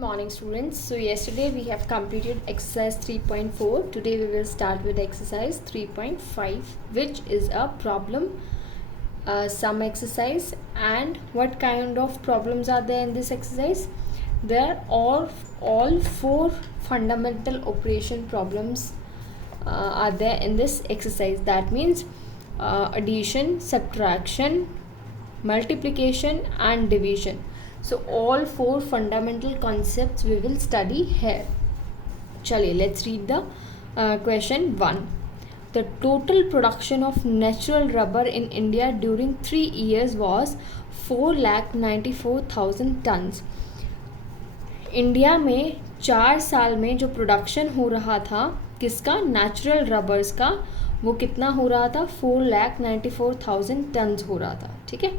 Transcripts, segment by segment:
Morning students. So yesterday we have completed exercise 3.4. Today we will start with exercise 3.5, which is a problem sum exercise. And what kind of problems are there in this exercise? There are all four fundamental operation problems are there in this exercise. That means addition, subtraction, multiplication and division. So all four fundamental concepts we will study here. Chaliye, let's read the question 1. The total production of natural rubber in India during 3 years was 4,94,000 tons. India में 4 साल में जो production हो रहा था किसका, natural rubbers का, वो कितना हो रहा था, 4,94,000 टन्स हो रहा था. ठीक है,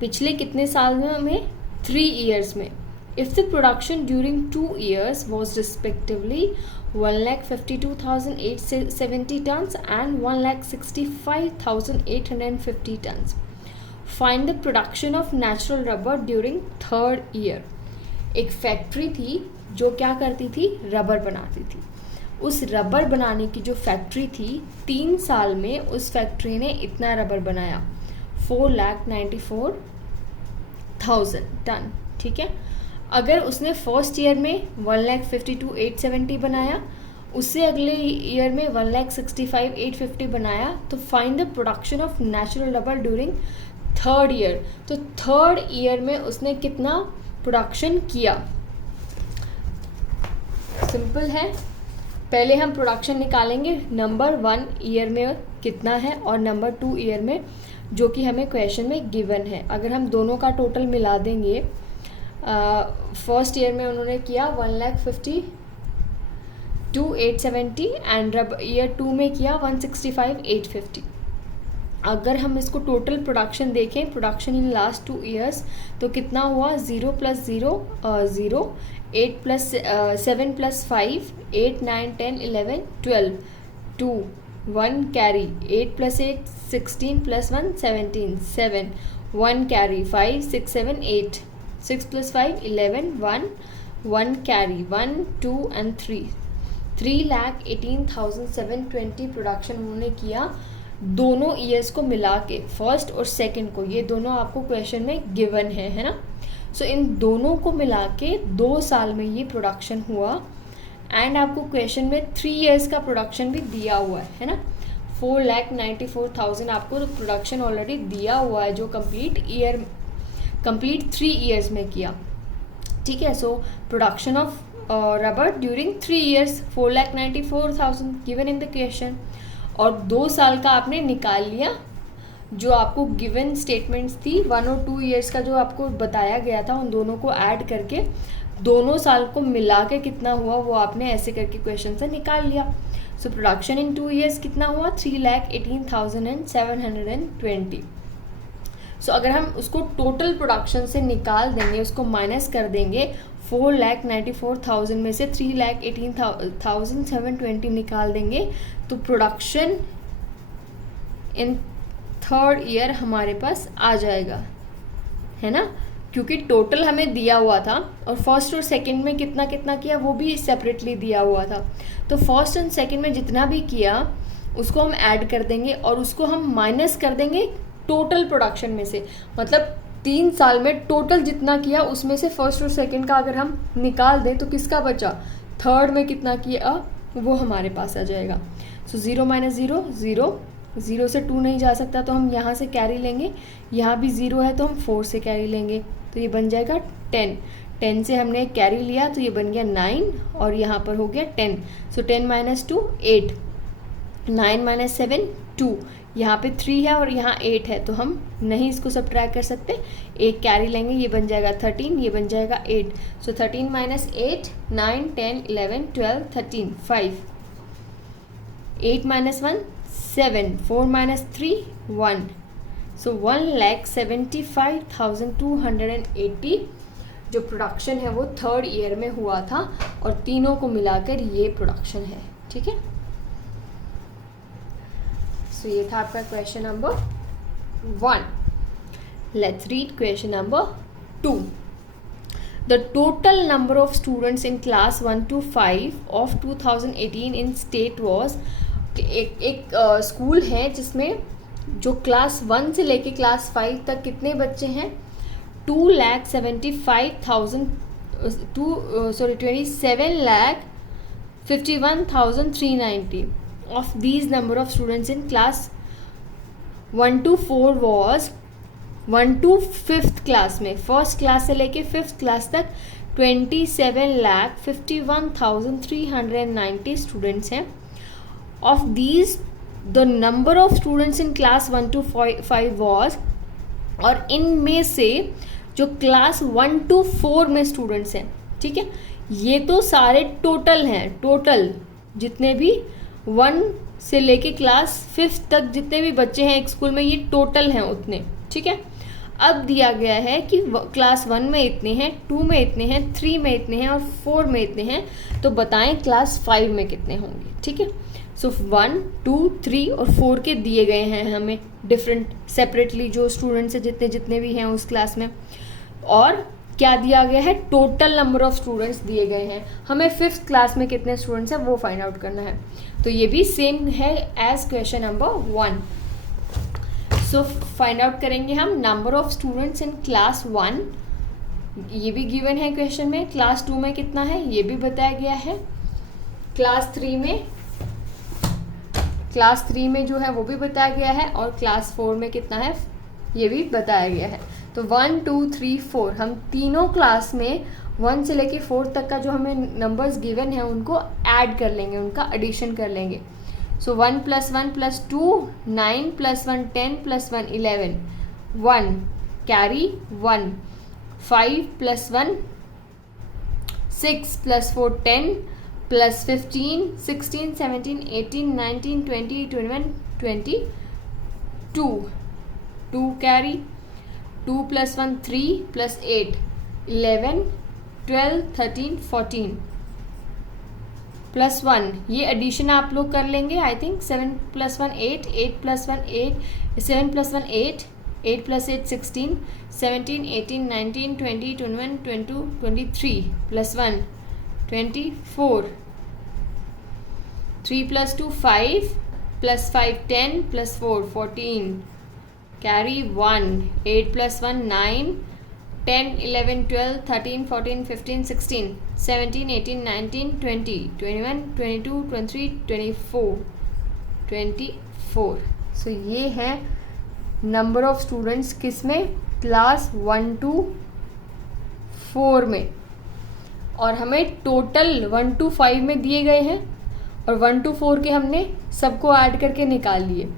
पिछले कितने साल में, 3 ईयर्स में. If the production during 2 years was respectively 1,52,870 tons and 1,65,850 tons. Find the production of natural rubber during 3rd year. एक फैक्ट्री थी जो क्या करती थी, रबर बनाती थी. उस रबर बनाने की जो फैक्ट्री थी, 3 साल में उस फैक्ट्री ने इतना रबर बनाया, 4,94,000 टन. ठीक है, अगर उसने फर्स्ट ईयर में 1,52,870 बनाया, उससे अगले ईयर में 1,65,850 बनाया, तो find the production of natural rubber during 3rd year. तो 3rd ईयर में उसने कितना प्रोडक्शन किया. सिंपल है, पहले हम प्रोडक्शन निकालेंगे. नंबर 1 ईयर में कितना है और नंबर 2 ईयर में, जो कि हमें क्वेश्चन में गिवन है. अगर हम दोनों का टोटल मिला देंगे, फर्स्ट ईयर में उन्होंने किया 1,52,870 एंड ईयर 2 में किया 1,65,850. अगर हम इसको टोटल प्रोडक्शन देखें, प्रोडक्शन इन लास्ट 2 ईयर्स, तो कितना हुआ, 0 + 0 0, 8 + 7 + 5 8 9 10 11 12 2 1 carry, 8 + 8 16 + 1 17 7 1 carry, 5 6 7 8 6 + 5 11 1 1 carry, 1 2 and 3 3,18,720 production उन्होंने किया दोनों ईयर्स को मिला के, फर्स्ट और सेकंड को. ये दोनों आपको क्वेश्चन में गिवन है ना. सो इन दोनों को मिला के 2 साल में ये प्रोडक्शन हुआ. एंड आपको क्वेश्चन में 3 ईयर्स का प्रोडक्शन भी दिया हुआ है ना. 4,94,000 आपको प्रोडक्शन ऑलरेडी दिया हुआ है, जो कंप्लीट 3 ईयर्स में किया. ठीक है, so production of rubber during 3 years 4,94,000 given in the question. और 2 साल का आपने निकाल लिया, जो आपको गिवन स्टेटमेंट्स थी 1 और 2 ईयर्स का जो आपको बताया गया था, उन दोनों को ऐड करके दोनों साल को मिला के कितना हुआ वो आपने ऐसे करके क्वेश्चन से निकाल लिया. सो प्रोडक्शन इन 2 ईयर्स कितना हुआ, 3,18,720. सो अगर हम उसको टोटल प्रोडक्शन से निकाल देंगे, उसको माइनस कर देंगे, 4,94,000 में से 3,18,720 निकाल देंगे, तो प्रोडक्शन इन 3rd ईयर हमारे पास आ जाएगा, है ना. क्योंकि टोटल हमें दिया हुआ था और फर्स्ट और सेकंड में कितना कितना किया वो भी सेपरेटली दिया हुआ था. तो फर्स्ट एंड सेकंड में जितना भी किया उसको हम ऐड कर देंगे और उसको हम माइनस कर देंगे टोटल प्रोडक्शन में से. मतलब 3 साल में टोटल जितना किया उसमें से फर्स्ट और सेकंड का अगर हम निकाल दें तो किसका बचा, 3rd में कितना किया वो हमारे पास आ जाएगा. सो 0 - 0 0, 0 से 2 नहीं जा सकता तो हम यहाँ से कैरी लेंगे, यहाँ भी 0 है तो हम 4 से कैरी लेंगे, तो ये बन जाएगा 10. 10 से हमने कैरी लिया तो ये बन गया 9 और यहाँ पर हो गया 10. सो 10 - 2 8, 9 - 7 2, यहाँ पे 3 है और यहाँ 8 है तो हम नहीं इसको सब्ट्रैक्ट कर सकते, एक कैरी लेंगे, ये बन जाएगा 13, ये बन जाएगा 8. सो 13 - 8 9 10 11 12 13 5, 8 - 1 7, 4 - 3 1. सो 1,75,280 जो प्रोडक्शन है वो 3rd ईयर में हुआ था और तीनों को मिलाकर ये प्रोडक्शन है. ठीक है, सो ये था आपका question number 1. Let's read question number 2. The total number of students in class 1 to 5 of 2018 in state was, एक स्कूल है जिसमें जो क्लास 1 से लेके क्लास 5 तक कितने बच्चे हैं, 27,51,390. Of these number of students in class 1 to 4 was 1 to 5th class में, फर्स्ट क्लास से लेके 5th क्लास तक 27,51,390 स्टूडेंट्स हैं. Of these the number of students in class 1 to 5 was, और इनमें से जो क्लास 1 to 4 में स्टूडेंट्स हैं, ठीक है, ये तो सारे टोटल हैं, टोटल जितने भी 1 से लेके क्लास 5 तक जितने भी बच्चे हैं एक स्कूल में, ये टोटल हैं उतने, ठीक है. अब दिया गया है कि क्लास 1 में इतने हैं, 2 में इतने हैं, 3 में इतने हैं और 4 में इतने हैं, तो बताएं क्लास 5 में कितने होंगे. ठीक है, सो 1, 2, 3 और 4 के दिए गए हैं हमें डिफरेंट सेपरेटली जो स्टूडेंट्स हैं जितने भी हैं उस क्लास में. और क्या दिया गया है, टोटल नंबर ऑफ स्टूडेंट्स दिए गए हैं. हमें 5th क्लास में कितने स्टूडेंट्स हैं वो फाइंड आउट करना है. तो ये भी सेम है as question number 1. So find out करेंगे हम number of students in class 1, ये भी गिवन है क्वेश्चन में. क्लास 2 में कितना है ये भी बताया गया है. क्लास 3 में जो है वो भी बताया गया है. और क्लास 4 में कितना है ये भी बताया गया है. तो 1, 2, 3, 4 हम तीनों क्लास में 1 से लेके 4 तक का जो हमें नंबर्स गिवन है उनको ऐड कर लेंगे, उनका एडिशन कर लेंगे. सो 1 + 1 + 2 9 + 1 10 + 1 11 1 कैरी 1 5 + 1 6 + 4 10 + 15 16 17 18 19 20 21 22 2 कैरी 2 + 1 3 + 8 11 12 13 14 +1 ये एडिशन आप लोग कर लेंगे. I think 7 + 1 8 8 + 1 8 7 + 1 8 8 + 8 16 17 18 19 20 21 22 23 +1 24 3 + 2 5 + 5 10 + 4 14 carry 1 8 + 1 9 10 11 12 13 14 15 16 17 18 19 20 21 22 23 24 24. सो ये है नंबर ऑफ स्टूडेंट्स किस में, क्लास 1 to 4 में. और हमें टोटल 1 to 5 में दिए गए हैं और 1 to 4 के हमने सबको ऐड करके निकाल लिए.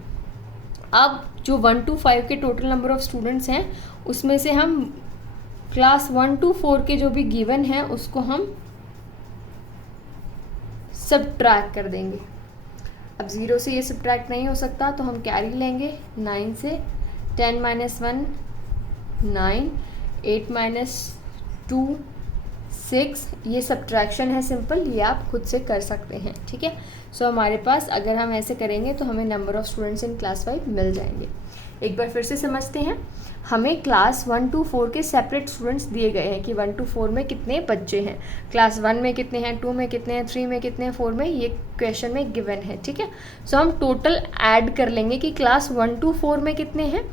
अब जो 1 to 5 के टोटल नंबर ऑफ स्टूडेंट्स हैं उसमें से हम क्लास 1 to 4 के जो भी गिवन है उसको हम सब्ट्रैक्ट कर देंगे. अब 0 से ये सब्ट्रैक्ट नहीं हो सकता तो हम कैरी लेंगे 9 से. 10 - 1 9 8 - 2 6. ये सब्ट्रैक्शन है सिंपल, ये आप खुद से कर सकते हैं. ठीक है, सो हमारे पास अगर हम ऐसे करेंगे तो हमें number of students in class 5 मिल जाएंगे. एक बार फिर से समझते हैं. हमें क्लास 1 to 4 के सेपरेट स्टूडेंट्स दिए गए हैं कि 1 to 4 में कितने बच्चे हैं, क्लास 1 में कितने हैं, 2 में कितने हैं, 3 में कितने हैं, 4 में, ये क्वेश्चन में गिवन है. ठीक है, सो हम टोटल ऐड कर लेंगे कि क्लास 1 to 4 में कितने हैं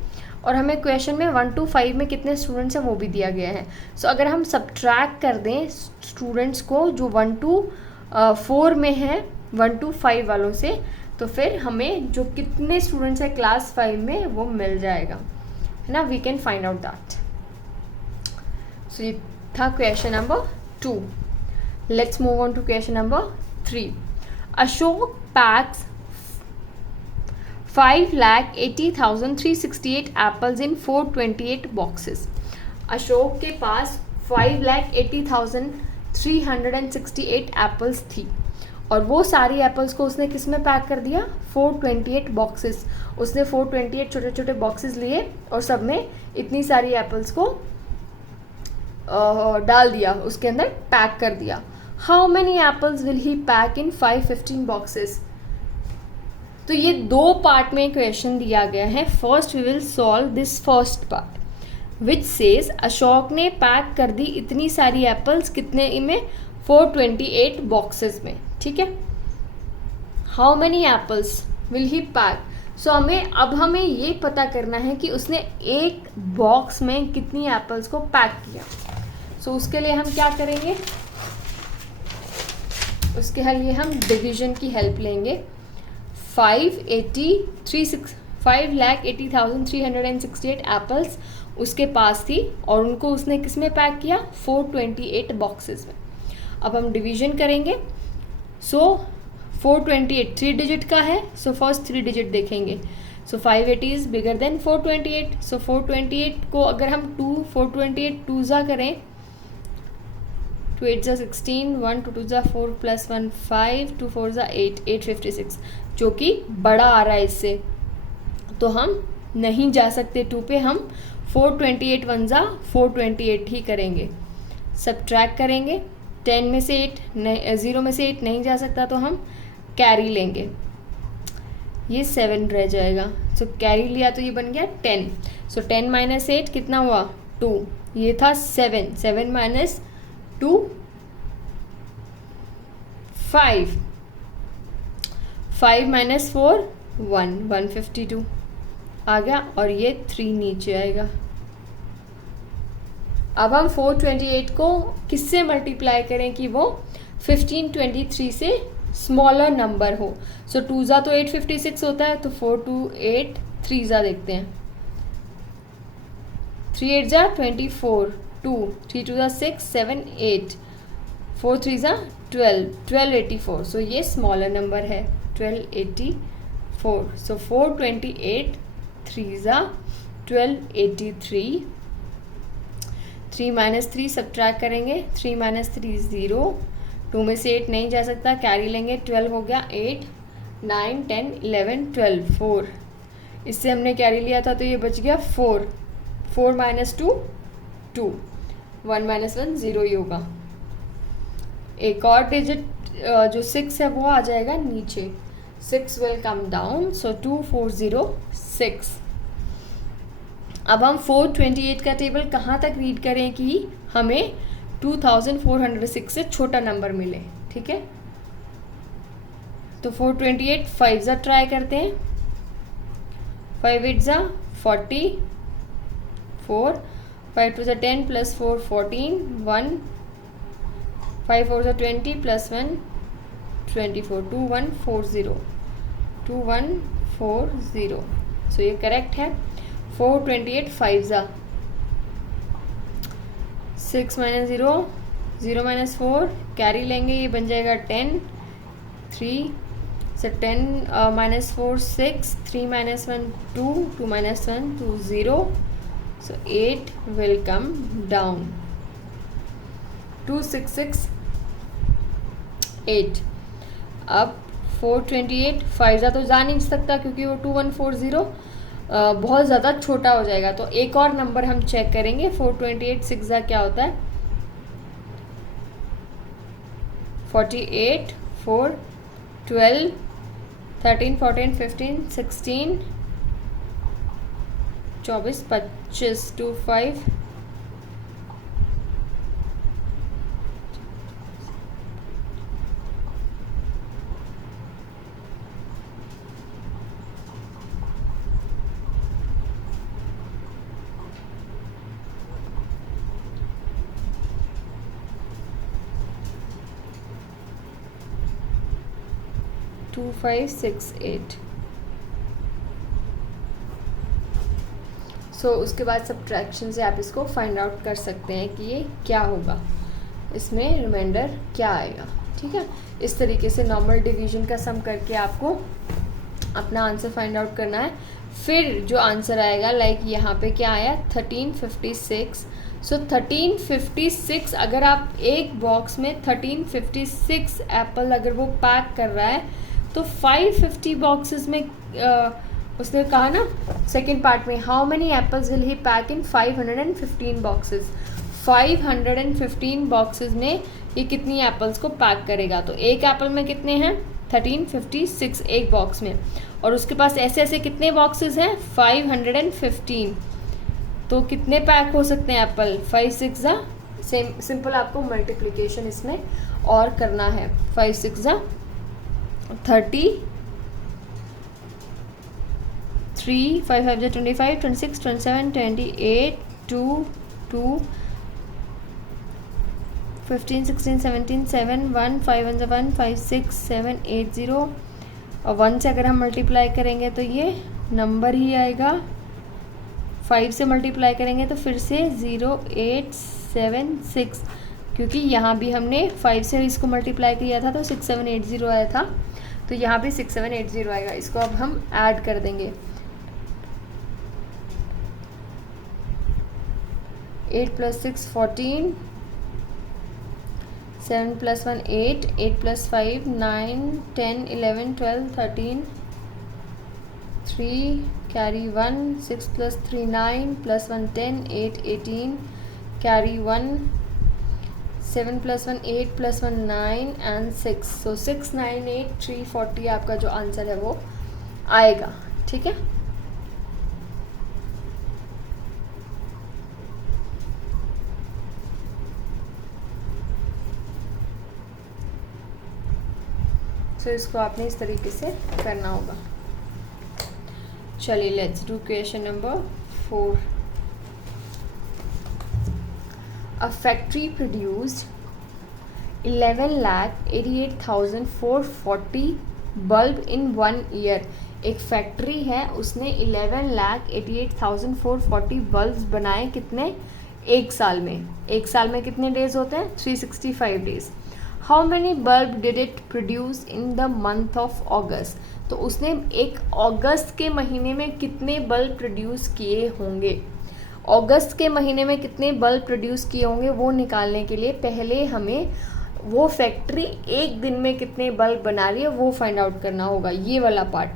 और हमें क्वेश्चन में 1 to 5 में कितने स्टूडेंट्स हैं वो भी दिया गया है. सो अगर हम सब्ट्रैक्ट कर दें स्टूडेंट्स को जो 1 to 4 में हैं 1 to 5 वालों से, तो फिर हमें जो कितने स्टूडेंट्स हैं क्लास 5 में वो मिल जाएगा, है ना. We can find out that. So ये था question number 2. Let's move on to question number 3. Ashok packs 5,80,368 apples in 428 boxes. Ashok के पास 5,80,368 एप्पल्स थी और वो सारी एप्पल्स को उसने किस में पैक कर दिया, 428 बॉक्सेस. उसने 428 छोटे छोटे बॉक्सेस लिए और सब में इतनी सारी एप्पल्स को डाल दिया, उसके अंदर पैक कर दिया. How many apples will he pack in 515 boxes. तो ये 2 पार्ट में क्वेश्चन दिया गया है. First we will solve this first part. Which says Ashok ने पैक कर दी इतनी सारी एप्पल्स कितने में, 428 बॉक्सेस में, ठीक है। How many apples will he pack, so हमें ये पता करना है कि उसने एक बॉक्स में कितनी एप्पल्स को पैक किया। सो उसके लिए हम क्या करेंगे, उसके लिए हम डिवीजन की हेल्प लेंगे। 5,80,368 एप्पल्स उसके पास थी और उनको उसने किस में पैक किया, 428 बॉक्सेस में। अब हम डिवीजन करेंगे। सो 428 3 डिजिट का है, सो फर्स्ट 3 डिजिट देखेंगे। सो 580 इज बिगर देन 428। सो 428 को अगर हम 428 2 जा करें, 2 8 जा 16, 1 2 2 जा 4 प्लस 1 5, 2 4 जा 8, 856, जो कि बड़ा आ रहा है इससे, तो हम नहीं जा सकते 2 पे, हम 428 1 जा 428 ही करेंगे। सब्ट्रैक्ट करेंगे, 10 में से 8 नहीं, 0 में से 8 नहीं जा सकता, तो हम कैरी लेंगे, ये 7 रह जाएगा। सो कैरी लिया तो ये बन गया 10। सो 10 माइनस 8 कितना हुआ, 2, ये था 7, 7 माइनस 2 5, 5 माइनस 4 1, 152 आ गया, और ये 3 नीचे आएगा। अब हम 428 को किससे मल्टीप्लाई करें कि वो 1523 से स्मॉलर नंबर हो। सो 2 जा तो 856 होता है, तो 4 2 8 3 जा देखते हैं, 3 8 जा 24, 2 3 2 जा 6 7 8, 4 3 जा 12, 1284। सो ये स्मॉलर नंबर है 1284। सो 428 3 जा 1283, 3 माइनस 3 सब्ट्रैक्ट करेंगे, 3 माइनस 3 0, 2 में से 8 नहीं जा सकता, कैरी लेंगे, 12 हो गया, 8 9 10 11 12 4, इससे हमने कैरी लिया था तो ये बच गया 4, 4 माइनस 2 2, 1 माइनस 1 0 ही होगा। एक और डिजिट जो 6 है वो आ जाएगा नीचे, 6 विल कम डाउन, सो 2406। अब हम 428 का टेबल कहाँ तक रीड करें कि हमें 2406 से छोटा नंबर मिले, ठीक है। तो 428 5 जा ट्राई करते हैं, 5 8 जा 40, 4 5 2 जा 10 प्लस 4 14, 1 5 4 जा 20 प्लस 1 24, 2140, 2140। सो ये करेक्ट है। 428 5 जा 6 माइनस 0, 0 माइनस 4, कैरी लेंगे, ये बन जाएगा 10, 3 से 10 minus 4 6, 3 minus 1 2, 2 minus 1 2 0, so 8 will come down, 2668। अब 428 5 जा तो जा नहीं सकता क्योंकि वो 2140 बहुत ज़्यादा छोटा हो जाएगा, तो एक और नंबर हम चेक करेंगे। 428 6 जा क्या होता है, 48 4 12 13 14 15 16 24 25 2 5 2568। सो उसके बाद सब्ट्रैक्शन से आप इसको फाइंड आउट कर सकते हैं कि ये क्या होगा, इसमें रिमाइंडर क्या आएगा, ठीक है। इस तरीके से नॉर्मल डिवीजन का सम करके आपको अपना आंसर फाइंड आउट करना है। फिर जो आंसर आएगा, लाइक यहाँ पे क्या आया 1356, सो 1356 अगर आप एक बॉक्स में 1356 एप्पल अगर वो पैक कर रहा है तो 550 बॉक्सेस में उसने कहा ना सेकेंड पार्ट में, how many apples will he pack in 515 boxes, 515 boxes में ये कितनी एप्पल्स को पैक करेगा। तो एक एप्पल में कितने हैं 1356 एक बॉक्स में, और उसके पास ऐसे ऐसे कितने बॉक्सेस हैं 515, तो कितने पैक हो सकते हैं एप्पल? 5 6 जा सेम सिंपल आपको मल्टीप्लिकेशन इसमें और करना है। 5 6 जा 30, 3 5 5 जा 25 26 27 28 2 2 15 16 17 7 1 5 1 जा 1 5 6 7 8 0 और 1 से अगर हम मल्टीप्लाई करेंगे तो ये नंबर ही आएगा। 5 से मल्टीप्लाई करेंगे तो फिर से 0 8 7 6, क्योंकि यहाँ भी हमने 5 से इसको मल्टीप्लाई किया था तो 6 7 8 0 आया था, तो यहाँ भी 6 7 8 0 आएगा। इसको अब हम ऐड कर देंगे। 8 + 6 14, 7 + 1 8, 8 + 5 9 10 11 12 13, 3 carry 1, 6 + 3 9 + 1 10 8 18 carry 1, 7 + 1 8 + 1 9 and 6, so 6 9 8 340 आपका जो आंसर है वो आएगा। ठीक है, तो इसको आपने इस तरीके से करना होगा। चलिए let's do question number 4। A factory produced 11,88,440 bulb in 1 year। एक फैक्ट्री है, उसने 11,88,440 बल्ब्स बनाए। कितने? एक साल में। एक साल में कितने डेज होते हैं? 365 days. How many bulb did it produce in the month of August. तो उसने एक अगस्त के महीने में कितने बल्ब प्रोड्यूस किए होंगे? अगस्त के महीने में कितने बल्ब प्रोड्यूस किए होंगे वो निकालने के लिए पहले हमें वो फैक्ट्री एक दिन में कितने बल्ब बना रही है वो फाइंड आउट करना होगा, ये वाला पार्ट।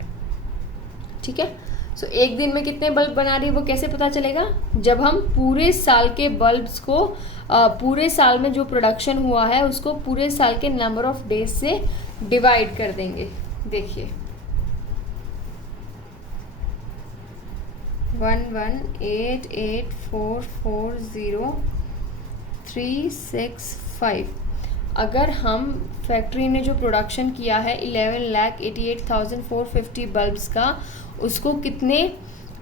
ठीक है, सो एक दिन में कितने बल्ब बना रही है वो कैसे पता चलेगा? जब हम पूरे साल के बल्ब्स को पूरे साल में जो प्रोडक्शन हुआ है उसको पूरे साल के नंबर ऑफ डेज से डिवाइड कर देंगे। देखिए 11,88,440,365। अगर हम फैक्ट्री ने जो प्रोडक्शन किया है 11,88,450 बल्ब्स का, उसको कितने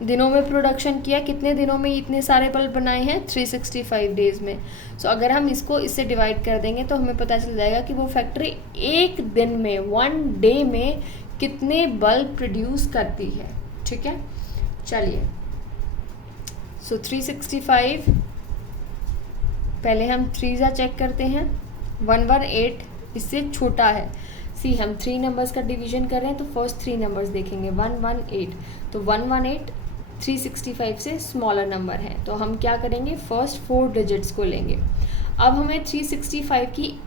दिनों में प्रोडक्शन किया, कितने दिनों में इतने सारे बल्ब बनाए हैं? 365 डेज में। सो अगर हम इसको इससे डिवाइड कर देंगे तो हमें पता चल जाएगा कि वो फैक्ट्री एक दिन में 1 डे में कितने बल्ब प्रोड्यूस करती है। ठीक है, चलिए सो 365 पहले हम 3 जा चेक करते हैं। 118 इससे छोटा है। सी हम 3 नंबर्स का डिवीजन कर रहे हैं तो फर्स्ट 3 नंबर्स देखेंगे। 118, तो 118 365 से स्मॉलर नंबर है, तो हम क्या करेंगे? फर्स्ट 4 डिजिट्स को लेंगे। अब हमें 365 की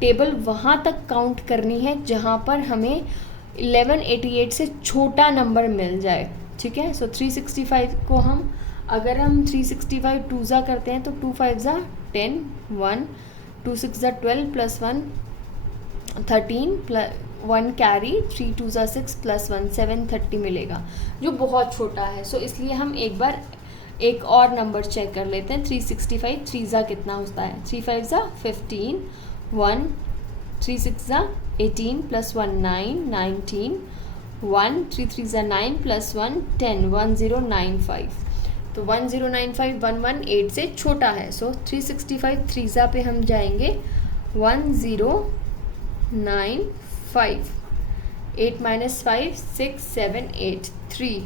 टेबल वहाँ तक काउंट करनी है जहाँ पर हमें 1188 से छोटा नंबर मिल जाए। ठीक है, सो 365 को हम अगर हम 365 2 जा करते हैं तो 2 5 जा 10 1 2 6 जा 12 + 1 13 1 कैरी 3 2 जा 6 + 1 730 मिलेगा, जो बहुत छोटा है। सो इसलिए हम एक बार एक और नंबर चेक कर लेते हैं। 365 3 जा कितना होता है? 3 5 जा 15 1 3 6 जा 18 + 1 9 19 1 3 3 जा 9 + 1 10 1095। तो 1095 118 से छोटा है। सो 365 3 जा पे हम जाएंगे 1095। 8 - 5 6 7 8 3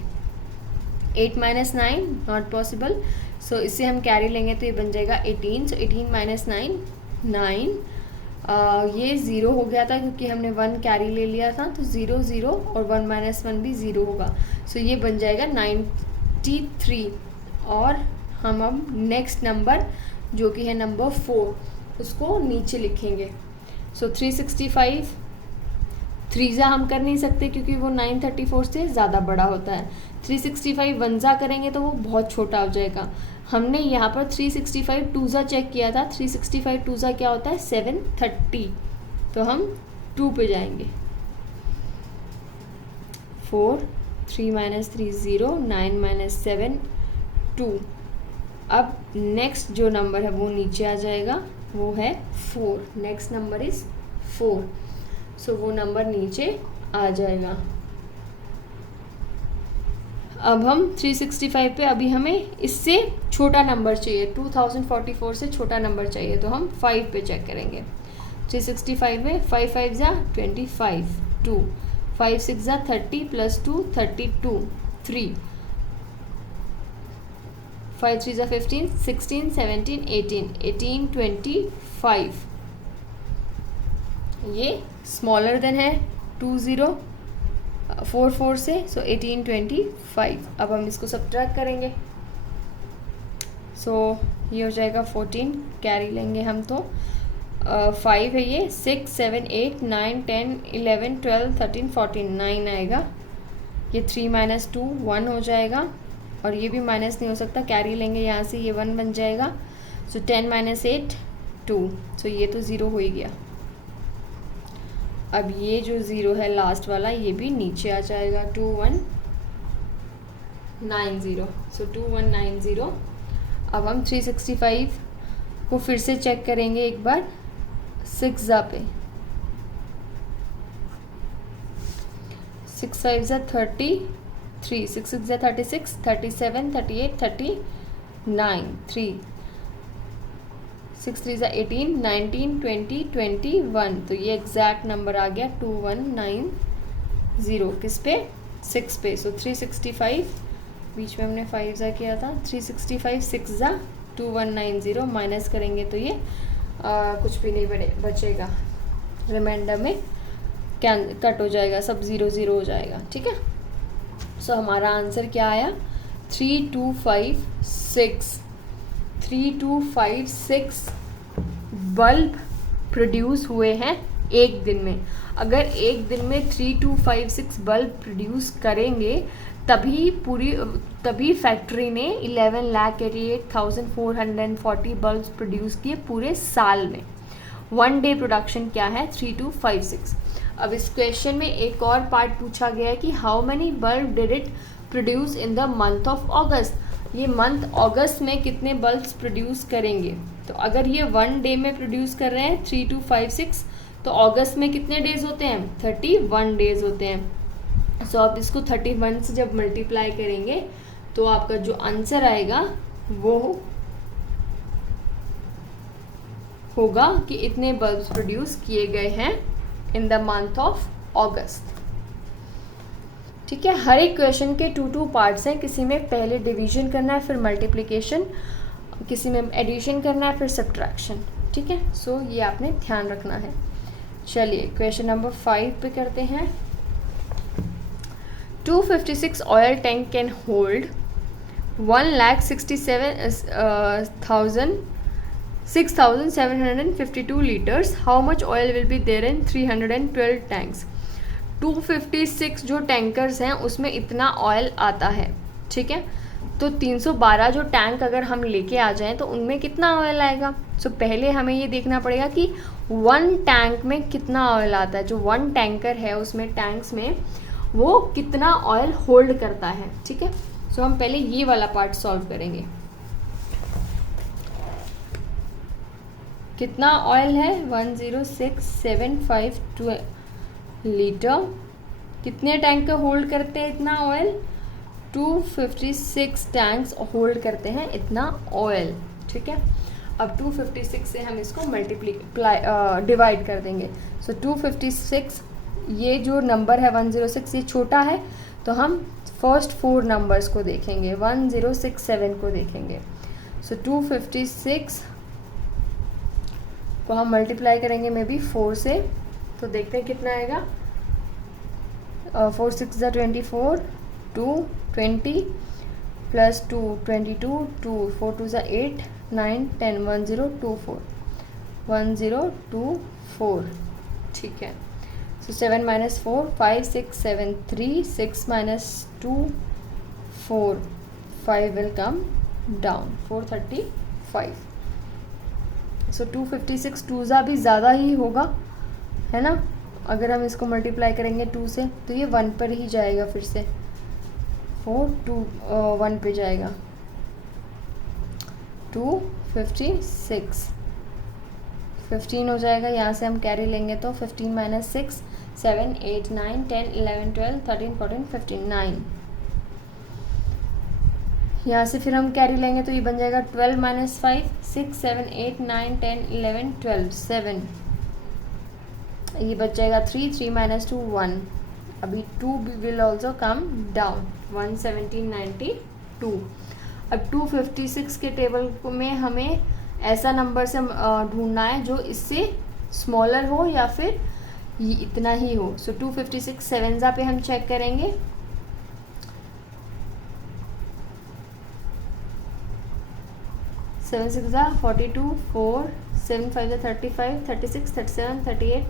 8 - 9 नॉट पॉसिबल। सो इससे हम कैरी लेंगे तो ये बन जाएगा 18। सो 18 - 9 9। ये 0 हो गया था क्योंकि हमने 1 कैरी ले लिया था, तो 0 0 और 1 - 1 भी 0 होगा। सो ये बन जाएगा 93। और हम अब नेक्स्ट नंबर जो कि है नंबर 4 उसको नीचे लिखेंगे। सो 365 3 जा हम कर नहीं सकते क्योंकि वो 934 से ज़्यादा बड़ा होता है। 365 1 जा करेंगे तो वो बहुत छोटा हो जाएगा। हमने यहाँ पर 365 2 जा चेक किया था। 365 2 जा क्या होता है? 730। तो हम 2 पे जाएंगे। 4 3 - 3 0 9 - 7 2 अब नेक्स्ट जो नंबर है वो नीचे आ जाएगा, वो है 4। नेक्स्ट नंबर इज़ 4, सो वो नंबर नीचे आ जाएगा। अब हम 365 पे अभी हमें इससे छोटा नंबर चाहिए, 2044 से छोटा नंबर चाहिए, तो हम 5 पे चेक करेंगे। 365 में 5 5 ज़ा 25, 2 5 6 ज़ा 30 प्लस 2 32, 3 5 3 ज़ा 15 16 17 18 18 25, ये स्मॉलर देन है 2044 से, सो 1825। अब हम इसको सब्ट्रैक्ट करेंगे, सो ये हो जाएगा 14, कैरी लेंगे हम तो 5 है ये, 6 7 8 9 10 11 12 13 14, 9 आएगा। ये 3 माइनस 2 1 हो जाएगा, और ये भी माइनस नहीं हो सकता, कैरी लेंगे यहाँ से, ये 1 बन जाएगा। सो 10 माइनस 8 2, सो ये तो 0 हो ही गया। अब ये जो 0 है लास्ट वाला, ये भी नीचे आ जाएगा, 2190, सो 2190। अब हम 365 को फिर से चेक करेंगे एक बार 6 ज़ा पे, 6 5 ज़ा 33, 6 6 ज़ा 36 37 38 39, 3 6 3 ज़ा 18 19 20 21, तो ये एग्जैक्ट नंबर आ गया 2190। किस पे? 6 पे। सो 365, बीच में हमने 5 ज़ा किया था, 365 6 ज़ा 2190, माइनस करेंगे तो ये कुछ भी नहीं बचेगा, रिमाइंडर में कट हो जाएगा, सब 0 0 हो जाएगा। ठीक है, सो हमारा आंसर क्या आया? 3256 बल्ब प्रोड्यूस हुए हैं एक दिन में। अगर एक दिन में 3256 बल्ब प्रोड्यूस करेंगे तभी फैक्ट्री ने 11,88,440 बल्ब प्रोड्यूस किए पूरे साल में। 1 डे प्रोडक्शन क्या है? 3256। अब इस क्वेश्चन में एक और पार्ट पूछा गया है कि how many bulb did it produce in the month of अगस्त। ये मंथ अगस्त में कितने बल्ब्स प्रोड्यूस करेंगे? तो अगर ये 1 डे में प्रोड्यूस कर रहे हैं 3256, तो अगस्त में कितने डेज होते हैं? 31 डेज होते हैं। सो आप इसको 31 से जब मल्टीप्लाई करेंगे तो आपका जो आंसर आएगा वो होगा कि इतने बल्ब्स प्रोड्यूस किए गए हैं इन द मंथ ऑफ अगस्त। ठीक है, हर एक क्वेश्चन के 2 पार्ट्स हैं। किसी में पहले डिवीजन करना है, फिर मल्टीप्लिकेशन, किसी में एडिशन करना है, फिर सब्ट्रैक्शन। ठीक है, सो ये आपने ध्यान रखना है। चलिए क्वेश्चन नंबर 5 पे करते हैं। 256 oil tank can hold 1,67,6,752 litres. How much oil will be there in 312 tanks. 256 जो टैंकर्स हैं उसमें इतना ऑयल आता है। ठीक है, तो 312 जो टैंक अगर हम लेके आ जाएं तो उनमें कितना ऑयल आएगा। सो पहले हमें ये देखना पड़ेगा कि 1 टैंक में कितना ऑयल आता है। जो 1 टैंकर है उसमें टैंक्स में वो कितना ऑयल होल्ड करता है। ठीक है, सो हम पहले ये वाला पार्ट सॉल्व करेंगे। कितना ऑयल है? 106,752 लीटर। कितने टैंक होल्ड करते हैं इतना ऑयल? 256 टैंक्स होल्ड करते हैं इतना ऑयल। ठीक है, अब 256 से हम इसको डिवाइड कर देंगे। सो 256, ये जो नंबर है 106 ये छोटा है, तो हम फर्स्ट 4 नंबर्स को देखेंगे, 1067 को देखेंगे। सो 256 को हम मल्टीप्लाई करेंगे मे बी 4 से, तो देखते हैं कितना आएगा। 4 6 ज़ा 24, 2 20 प्लस 2 22, 2 4 2 ज़ा 8 9 10 1024 1024। ठीक है, सो 7 minus 4 5 6 7 3 6 minus 2 4 5 will come down 435। सो 256 2 ज़ा भी ज़्यादा ही होगा, है ना। अगर हम इसको मल्टीप्लाई करेंगे 2 से तो ये 1 पर ही जाएगा, फिर से 4 2 1 पे जाएगा। 256, 15 हो जाएगा, यहाँ से हम कैरी लेंगे तो 15 माइनस 6, 7 8 9 10 11 12 13 14 15 9, यहाँ से फिर हम कैरी लेंगे तो ये बन जाएगा 12 माइनस 5, 6 7 8 9 10 11 12 7, ये बच जाएगा 3, 3 माइनस 2 1, अभी 2 विल ऑल्सो कम डाउन, 11792। अब 256 के टेबल में हमें ऐसा नंबर से ढूंढना है जो इससे स्मॉलर हो या फिर ये इतना ही हो। सो 256 सेवेंजा पे हम चेक करेंगे, 7 6 42, 4 7 5 35, 36 37 38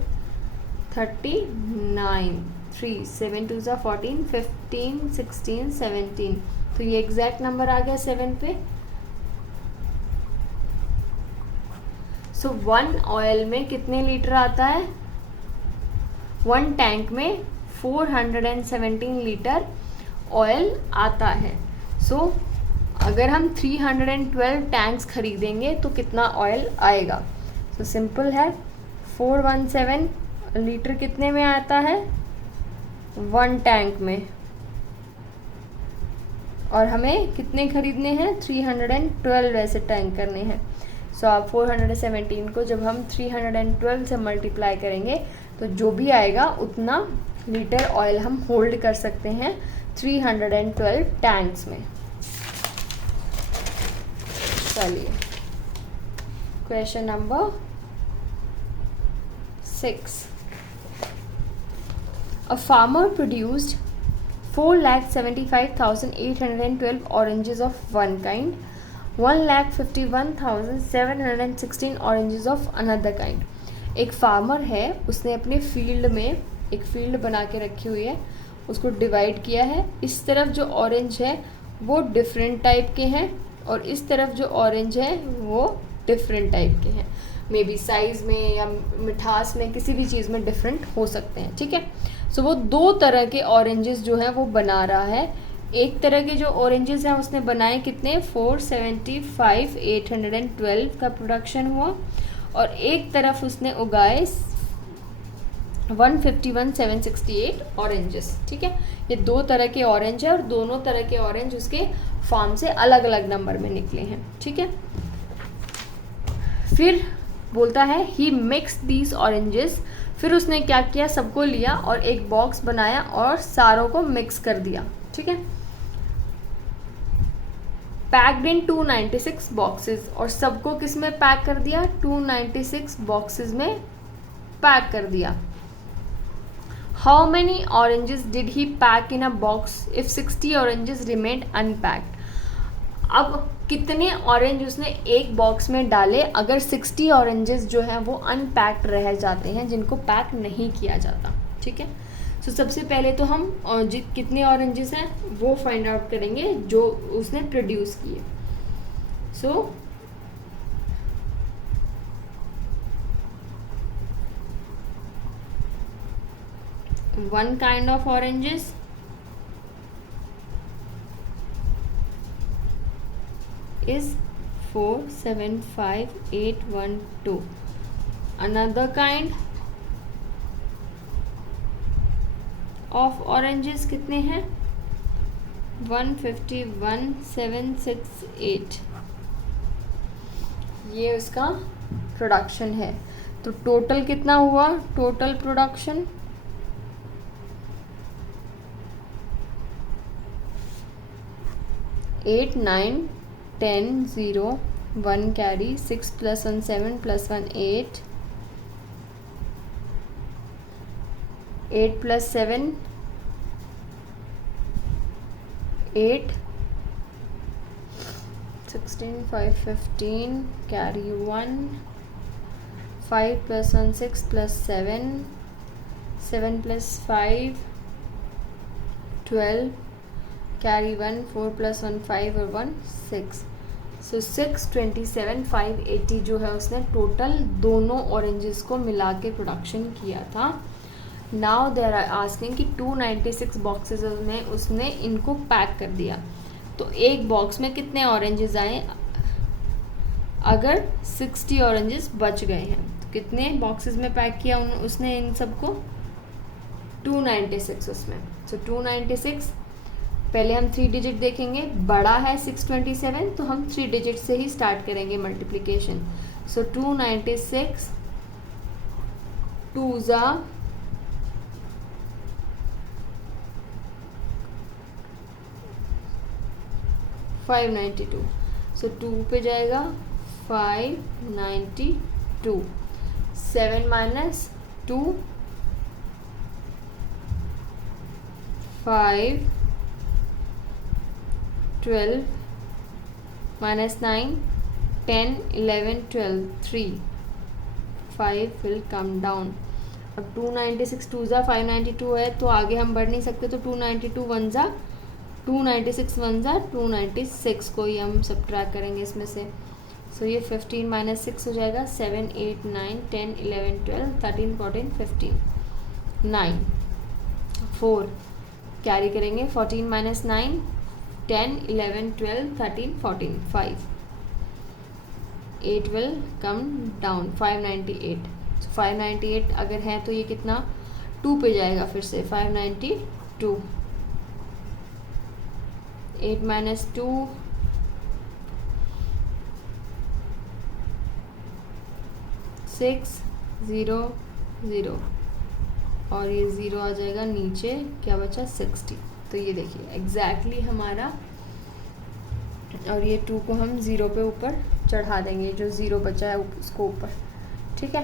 39, 3 7 2 14 15 16 17, तो ये एग्जैक्ट नंबर आ गया 7 पे। सो 1 ऑयल में कितने लीटर आता है? 1 टैंक में 417 लीटर ऑयल आता है। सो अगर हम 312 टैंक्स खरीदेंगे तो कितना ऑयल आएगा? सो सिंपल है, 417 लीटर कितने में आता है? 1 टैंक में, और हमें कितने खरीदने हैं? 312 ऐसे टैंक करने हैं। सो आप 417 को जब हम 312 से मल्टीप्लाई करेंगे तो जो भी आएगा उतना लीटर ऑयल हम होल्ड कर सकते हैं 312 टैंक्स में। चलिए question number 6। A farmer produced 4,75,812 oranges of one kind, 1,51,716 oranges of another kind। एक फार्मर है, उसने अपने फील्ड में एक फील्ड बना के रखी हुई है, उसको डिवाइड किया है। इस तरफ जो ऑरेंज है वो डिफरेंट टाइप के हैं और इस तरफ जो ऑरेंज है वो डिफरेंट टाइप के हैं। मे बी साइज़ में या मिठास में, किसी भी चीज़ में डिफरेंट हो सकते हैं, ठीक है। सो वो 2 तरह के ऑरेंजेस जो हैं वो बना रहा है। एक तरह के जो ऑरेंजेस हैं उसने बनाए कितने? 475,812 का प्रोडक्शन हुआ, और एक तरफ उसने उगाए 151,768 ऑरेंजेस, ठीक है। ये 2 तरह के ऑरेंज है और दोनों तरह के ऑरेंज उसके फार्म से अलग अलग नंबर में निकले हैं, ठीक है। फिर बोलता है ही मिक्स दीज ऑरेंजेस, फिर उसने क्या किया? सबको लिया और एक बॉक्स बनाया और सारों को मिक्स कर दिया, ठीक है। पैक्ड इन 296 बॉक्सेस, और सबको किस में पैक कर दिया? 296 बॉक्सेस में पैक कर दिया। How many oranges did he pack in a box if 60 oranges remained unpacked? अब कितने ऑरेंज उसने एक बॉक्स में डाले अगर 60 ऑरेंजेस जो हैं वो अनपैक्ड रह जाते हैं, जिनको पैक नहीं किया जाता, ठीक है। सो सबसे पहले तो हम कितने ऑरेंजेस हैं वो फाइंड आउट करेंगे जो उसने प्रोड्यूस किए। सो one kind of oranges is 475,812, another kind of oranges कितने हैं? 151,768, ये उसका प्रोडक्शन है। तो टोटल कितना हुआ? Total production 8 9 10 0 1 carry, 6 + 1 7 + 1 8, 8 + 7 8, 16 5 15 carry 1, 5 + 1 6 + 7, 7 + 5 12 carry 1, 4 + 1 5 और 1 6। सो 627,580 जो है उसने टोटल दोनों ऑरेंजेस को मिला के प्रोडक्शन किया था। नाउ दे आर आस्किंग कि 296 बॉक्सेस में उसने इनको पैक कर दिया, तो एक बॉक्स में कितने ऑरेंजेस आए? अगर 60 ऑरेंजेस बच गए हैं तो कितने बॉक्सेस में पैक किया उसने इन सबको? 296 उसमें। सो 296, पहले हम 3 डिजिट देखेंगे, बड़ा है 627 तो हम 3 डिजिट से ही स्टार्ट करेंगे मल्टीप्लिकेशन। सो 296 2 ज़ा 592। सो 2 पे जाएगा 592। 7 minus 2 5 12 minus 9 10 11 12 3 5 will come down। अब 296 2 ज़ा 592 है तो आगे हम बढ़ नहीं सकते, तो 292 1 ज़ा 296 1 ज़ा 296 को ही हम सब्ट्रैक्ट करेंगे इसमें से। सो ये 15 माइनस 6 हो जाएगा, 7 8 9 10 11 12 13 14 15 9 4 कैरी करेंगे, 14 minus 9 10 11 12 13 14 5 8 will come down 598। so 598 अगर है तो ये कितना 2 पे जाएगा फिर से 592। 8 माइनस 2 6 0 0 और ये 0 आ जाएगा नीचे, क्या बचा 60। तो ये देखिए एग्जैक्टली हमारा, और ये 2 को हम 0 पे ऊपर चढ़ा देंगे, जो 0 बचा है उसको ऊपर, ठीक है।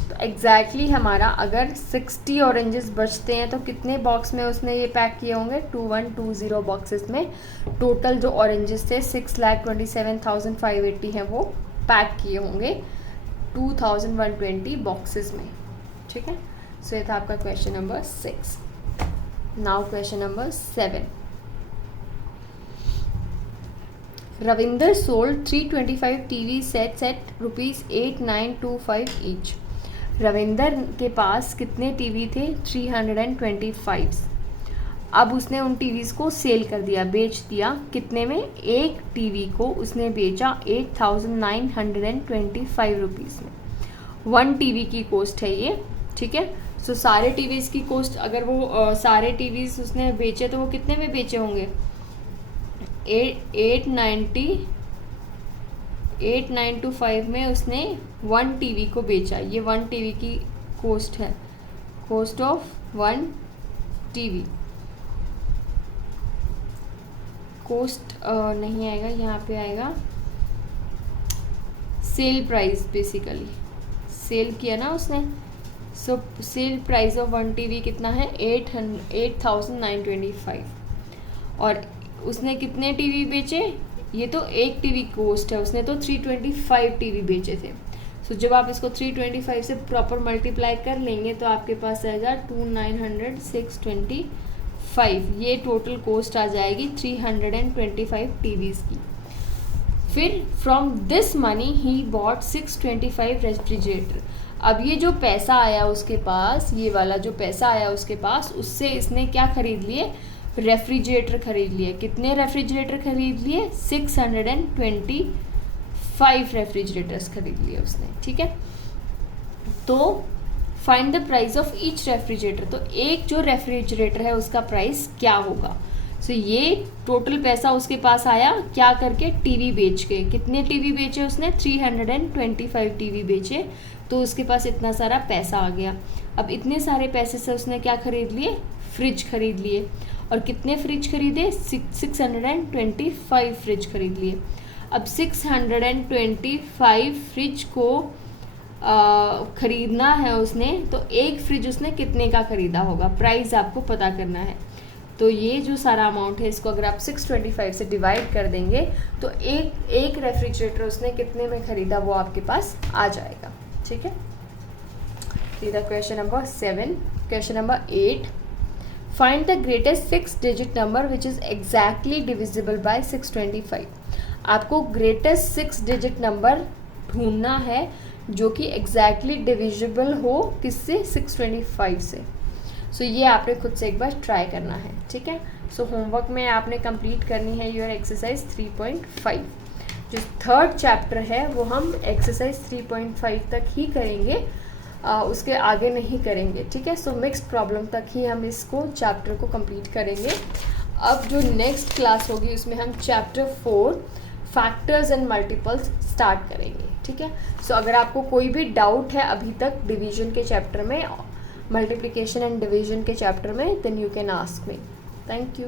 तो एग्जैक्टली हमारा अगर 60 ऑरेंजेस बचते हैं तो कितने बॉक्स में उसने ये पैक किए होंगे? 2120 बॉक्सेस में टोटल जो ऑरेंजेस थे 6,27,580 हैं वो पैक किए होंगे 2120 बॉक्सेस में, ठीक है। सो ये था आपका question number 6। Now question number 7। Ravinder sold 325 TV sets at ₹8925 each. Ravinder के पास कितने टीवी थे? 325। अब उसने उन टीवीज़ को सेल कर दिया, बेच दिया। कितने में? एक टीवी को उसने बेचा 8,925 रुपीज़ में। 1 टीवी की कॉस्ट है ये, ठीक है। सो सारे टीवीज़ की कॉस्ट, अगर वो सारे टीवीज़ उसने बेचे तो वो कितने में बेचे होंगे? 8,925 में उसने 1 टीवी को बेचा। ये 1 टीवी की कॉस्ट है, कॉस्ट ऑफ 1 टीवी। कॉस्ट नहीं आएगा, यहाँ पे आएगा सेल प्राइस। बेसिकली सेल किया ना उसने, सो सेल प्राइस ऑफ 1 टीवी कितना है? 8,925। और उसने कितने टीवी बेचे? ये तो एक टीवी कॉस्ट है, उसने तो 325 टीवी बेचे थे। सो जब आप इसको 325 से प्रॉपर मल्टीप्लाई कर लेंगे तो आपके पास आएगा 2900 625। ये टोटल कॉस्ट आ जाएगी 325 टीवीज़ की। फिर from this money he bought 625 refrigerator. अब ये जो पैसा आया उसके पास, ये वाला जो पैसा आया उसके पास, उससे इसने क्या खरीद लिए? रेफ्रिजरेटर खरीद लिए। कितने रेफ्रिजरेटर खरीद लिए? 625 रेफ्रिजरेटर्स खरीद लिए उसने, ठीक है। तो find the price of each refrigerator. तो एक जो रेफ्रिजरेटर है उसका प्राइस क्या होगा? सो ये टोटल पैसा उसके पास आया क्या करके? टीवी बेच के। कितने टीवी बेचे उसने? 325 टीवी बेचे, तो उसके पास इतना सारा पैसा आ गया। अब इतने सारे पैसे से उसने क्या खरीद लिए? फ्रिज खरीद लिए। और कितने फ्रिज खरीदे? 625 फ्रिज खरीद लिए। अब 625 फ्रिज को खरीदना है उसने, तो एक फ्रिज उसने कितने का खरीदा होगा? प्राइस आपको पता करना है। तो ये जो सारा अमाउंट है इसको अगर आप 625 से डिवाइड कर देंगे तो एक रेफ्रिजरेटर उसने कितने में खरीदा वो आपके पास आ जाएगा, ठीक है। Question number 7। Question number 8। Find the greatest 6 digit number which is exactly divisible by 625। आपको ग्रेटेस्ट 6 डिजिट नंबर ढूंढना है जो कि एग्जैक्टली डिविजिबल हो किससे? 625 से। सो ये आपने खुद से एक बार ट्राई करना है, ठीक है। सो होमवर्क में आपने कंप्लीट करनी है योर एक्सरसाइज 3.5। जो थर्ड चैप्टर है वो हम एक्सरसाइज 3.5 तक ही करेंगे, उसके आगे नहीं करेंगे, ठीक है। सो मिक्स्ड प्रॉब्लम तक ही हम इसको चैप्टर को कंप्लीट करेंगे। अब जो नेक्स्ट क्लास होगी उसमें हम chapter 4 factors and multiples start करेंगे, ठीक है। सो अगर आपको कोई भी डाउट है अभी तक डिवीजन के चैप्टर में, मल्टीप्लिकेशन एंड डिवीजन के चैप्टर में, then you can ask me. Thank you.